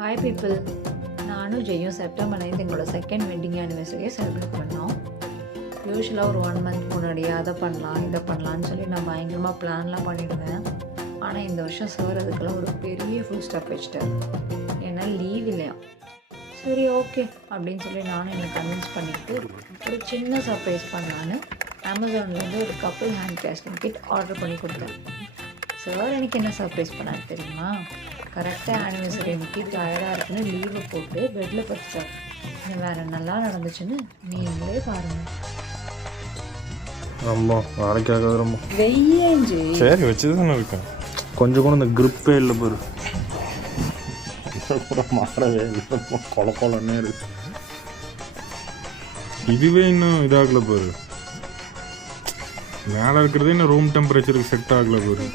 Hi people, நானும் ஜெயும் September 9 எங்களோட second wedding ஆனிவர்சரியை celebrate பண்ணோம். யூஸ்வலாக ஒரு 1 மந்த் முன்னாடியே அதை பண்ணலாம் இதை பண்ணலான்னு சொல்லி நான் பயங்கரமாக பிளான்லாம் பண்ணிவிடுவேன். ஆனால் இந்த வருஷம் சார் அதுக்கெல்லாம் ஒரு பெரிய ஃபுல் ஸ்டாப் வச்சுட்டார். ஏன்னா லீவ் இல்லையா. சரி ஓகே அப்படின்னு சொல்லி நானும் என்னை கன்வின்ஸ் பண்ணிவிட்டு ஒரு சின்ன சர்ப்ரைஸ் பண்ணலான்னு அமேசான்லேருந்து ஒரு couple hand casting kit order பண்ணி கொடுத்தேன். சார் எனக்கு என்ன சர்ப்ரைஸ் பண்ணாரு தெரியுமா? கரெக்டாக ஆனிவர்சரி அன்றைக்கி டயர்டாக இருக்குன்னு லீவை போட்டு பெட்டில் படுத்துட்டார். இது வேறு நல்லா நடந்துச்சுன்னு நீங்களே பாருங்கள். ரொம்ப நாளைக்காக ரொம்ப வெய்யஞ்சு சரி வச்சு தானே இருக்கேன். கொஞ்சம் கூட இந்த க்ரிப்பே இல்லை பாரு, கூட மாறவே இல்லை, கொலன்னே இருக்கு. இதுவே இன்னும் இதாகல பாரு, மேலே இருக்கிறதே இன்னும் ரூம் டெம்பரேச்சருக்கு செட் ஆகல பாரு.